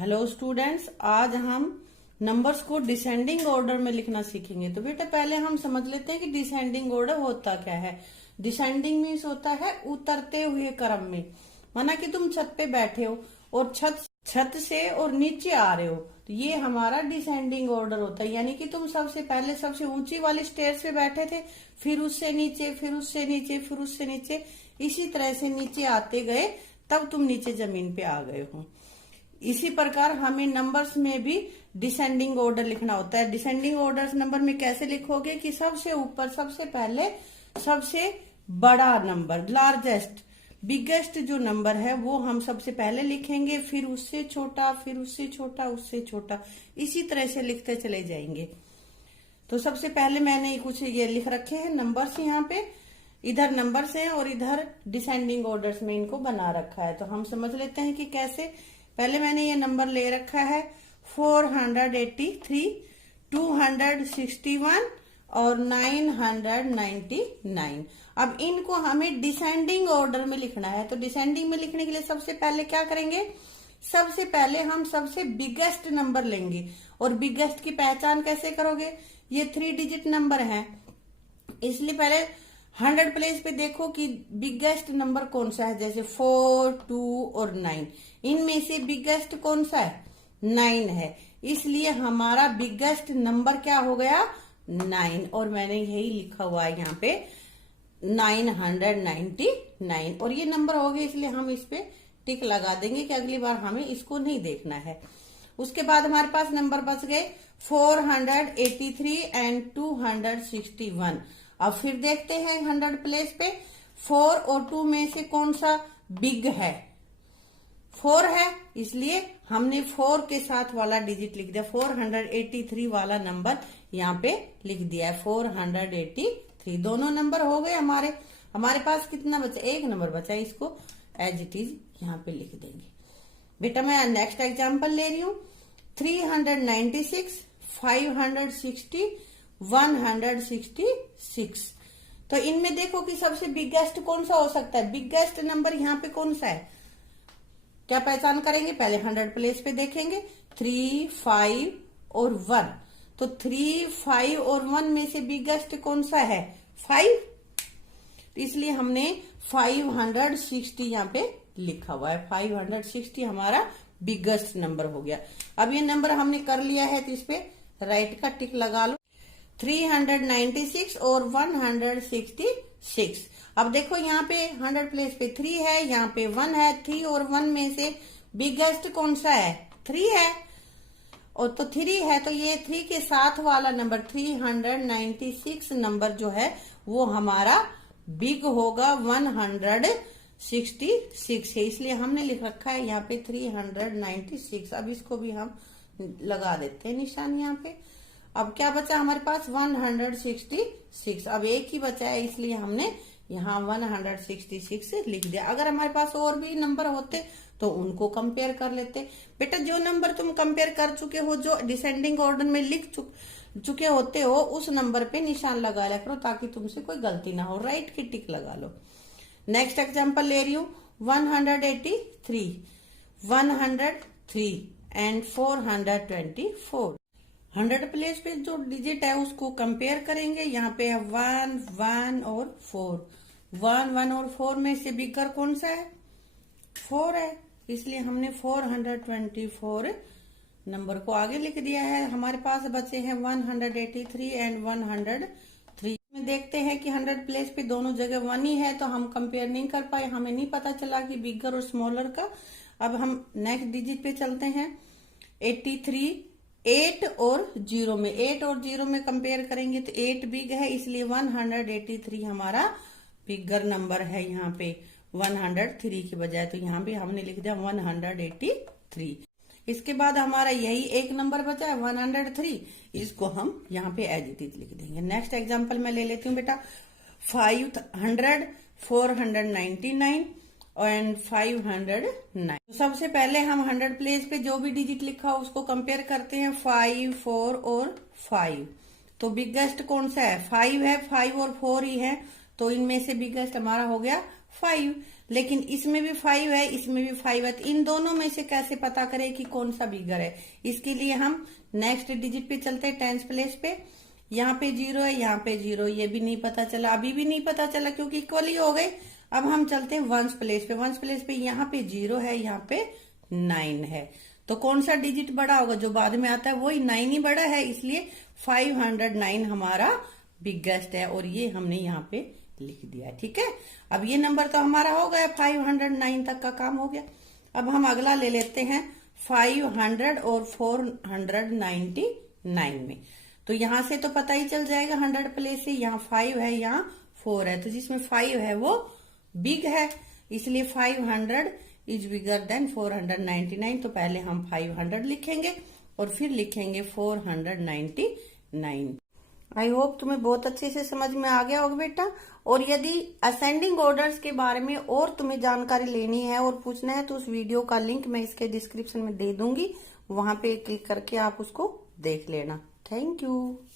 Hello students, आज हम numbers को डिसेंडिंग ऑर्डर में लिखना सीखेंगे। तो बेटा पहले हम समझ लेते हैं कि डिसेंडिंग ऑर्डर होता क्या है। डिसेंडिंग मीन्स होता है उतरते हुए क्रम में। माना कि तुम छत पे बैठे हो और छत से और नीचे आ रहे हो, तो ये हमारा डिसेंडिंग ऑर्डर होता है। यानी कि तुम सबसे पहले सबसे ऊंची वाली स्टेयर्स पे बैठे थे, फिर उससे नीचे, फिर उससे नीचे, फिर उससे नीचे, इसी तरह से नीचे आते गए, तब तुम नीचे जमीन पे आ गए हो। इसी प्रकार हमें नंबर्स में भी डिसेंडिंग ऑर्डर लिखना होता है। डिसेंडिंग ऑर्डर नंबर में कैसे लिखोगे कि सबसे ऊपर सबसे पहले सबसे बड़ा नंबर, लार्जेस्ट बिगेस्ट जो नंबर है वो हम सबसे पहले लिखेंगे, फिर उससे छोटा, फिर उससे छोटा, उससे छोटा, इसी तरह से लिखते चले जाएंगे। तो सबसे पहले मैंने कुछ ये लिख रखे हैं नंबर्स, यहाँ पे इधर नंबर्स हैं और इधर डिसेंडिंग ऑर्डर्स में इनको बना रखा है। तो हम समझ लेते हैं कि कैसे। पहले मैंने ये नंबर ले रखा है 483, 261 और 999। अब इनको हमें डिसेंडिंग ऑर्डर में लिखना है। तो डिसेंडिंग में लिखने के लिए सबसे पहले क्या करेंगे, सबसे पहले हम सबसे बिगेस्ट नंबर लेंगे। और बिगेस्ट की पहचान कैसे करोगे, ये 3 डिजिट नंबर है, इसलिए पहले 100 प्लेस पे देखो कि बिगेस्ट नंबर कौन सा है। जैसे 4, 2 और 9, इनमें से बिगेस्ट कौन सा है, 9 है, इसलिए हमारा बिगेस्ट नंबर क्या हो गया, 9। और मैंने यही लिखा हुआ है यहाँ पे 999 और ये नंबर हो गया, इसलिए हम इस पे टिक लगा देंगे कि अगली बार हमें इसको नहीं देखना है। उसके बाद हमारे पास नंबर बच गए 483 एंड 261। अब फिर देखते हैं 100 प्लेस पे 4 और 2 में से कौन सा बिग है, 4 है, इसलिए हमने 4 के साथ वाला डिजिट लिख दिया। 483 वाला नंबर यहाँ पे लिख दिया है, 483। दोनों नंबर हो गए हमारे पास कितना बचा, एक नंबर बचा, इसको एज इट इज यहाँ पे लिख देंगे। बेटा मैं नेक्स्ट एग्जाम्पल ले रही हूँ 396, 560, 166। तो इनमें देखो कि सबसे बिगेस्ट कौन सा हो सकता है, बिगेस्ट नंबर यहाँ पे कौन सा है, क्या पहचान करेंगे, पहले 100 प्लेस पे देखेंगे 3, 5 और 1। तो 3, 5 और 1 में से बिगेस्ट कौन सा है, 5, इसलिए हमने 560 यहाँ पे लिखा हुआ है। 560 हमारा बिगेस्ट नंबर हो गया। अब ये नंबर हमने कर लिया है, तो इस पे राइट का टिक लगा लो। 396 और 166। अब देखो यहाँ पे 100 प्लेस पे 3 है, यहाँ पे 1 है। 3 और 1 में से बिगेस्ट कौन सा है, 3 है, और तो 3 है, तो ये 3 के साथ वाला नंबर 396 नंबर जो है वो हमारा बिग होगा, 166 है, इसलिए हमने लिख रखा है यहाँ पे 396। अब इसको भी हम लगा देते हैं निशान यहाँ पे। अब क्या बचा हमारे पास, 166। अब एक ही बचा है, इसलिए हमने यहाँ 166 लिख दिया। अगर हमारे पास और भी नंबर होते तो उनको कंपेयर कर लेते। बेटा जो नंबर तुम कंपेयर कर चुके हो, जो डिसेंडिंग ऑर्डर में लिख चुके होते हो, उस नंबर पे निशान लगा लिया करो ताकि तुमसे कोई गलती ना हो, राइट की टिक लगा लो। नेक्स्ट एग्जाम्पल ले रही हूँ 183, 103 एंड 424। 100 प्लेस पे जो डिजिट है उसको कंपेयर करेंगे। यहाँ पे है 1, 1 और 4। 1, 1 और 4 में से बिगर कौन सा है, 4 है, इसलिए हमने 424 नंबर को आगे लिख दिया है। हमारे पास बचे हैं 183 एंड 103 में देखते हैं कि 100 प्लेस पे दोनों जगह 1 ही है, तो हम कंपेयर नहीं कर पाए, हमें नहीं पता चला कि बिगर और स्मॉलर का। अब हम नेक्स्ट डिजिट पे चलते हैं 83, 8 और 0 में, 8 और 0 में कंपेयर करेंगे तो 8 बिग है, इसलिए 183 हमारा बिगर नंबर है यहाँ पे 103 की बजाय, तो यहाँ भी हमने लिख दिया 183। इसके बाद हमारा यही एक नंबर बचा है 103, इसको हम यहाँ पे एज इट इज लिख देंगे। नेक्स्ट एग्जांपल मैं ले लेती हूँ बेटा 500, 499 एंड 509। सबसे पहले हम 100 प्लेस पे जो भी डिजिट लिखा हो उसको कंपेयर करते हैं, 5, 4 और 5। तो बिगेस्ट कौन सा है, 5 है, 5 और 4 ही है, तो इनमें से बिगेस्ट हमारा हो गया 5। लेकिन इसमें भी 5 है, इसमें भी 5 है, तो इन दोनों में से कैसे पता करें कि कौन सा बिगर है। इसके लिए हम नेक्स्ट डिजिट पे चलते हैं, टेंस प्लेस पे। यहाँ पे 0 है, यहाँ पे 0, ये भी नहीं पता चला, अभी भी नहीं पता चला क्योंकि इक्वल ही हो गए। अब हम चलते हैं वंस प्लेस पे। वंस प्लेस पे यहाँ पे 0 है, यहाँ पे 9 है, तो कौन सा डिजिट बड़ा होगा, जो बाद में आता है वही 9 ही बड़ा है, इसलिए 509 हमारा बिगेस्ट है और ये हमने यहाँ पे लिख दिया। ठीक है, अब ये नंबर तो हमारा हो गया, 509 तक का काम हो गया। अब हम अगला ले लेते हैं 500 और 499 में। तो यहां से तो पता ही चल जाएगा 100 प्लेस से, यहाँ 5 है, यहाँ 4 है, तो जिसमें 5 है वो बिग है, इसलिए 500 इज बिगर देन 499। तो पहले हम 500 लिखेंगे और फिर लिखेंगे 499। आई होप तुम्हें बहुत अच्छे से समझ में आ गया होगा बेटा। और यदि असेंडिंग ऑर्डर्स के बारे में और तुम्हें जानकारी लेनी है और पूछना है तो उस वीडियो का लिंक मैं इसके डिस्क्रिप्शन में दे दूंगी, वहां पे क्लिक करके आप उसको देख लेना। Thank you.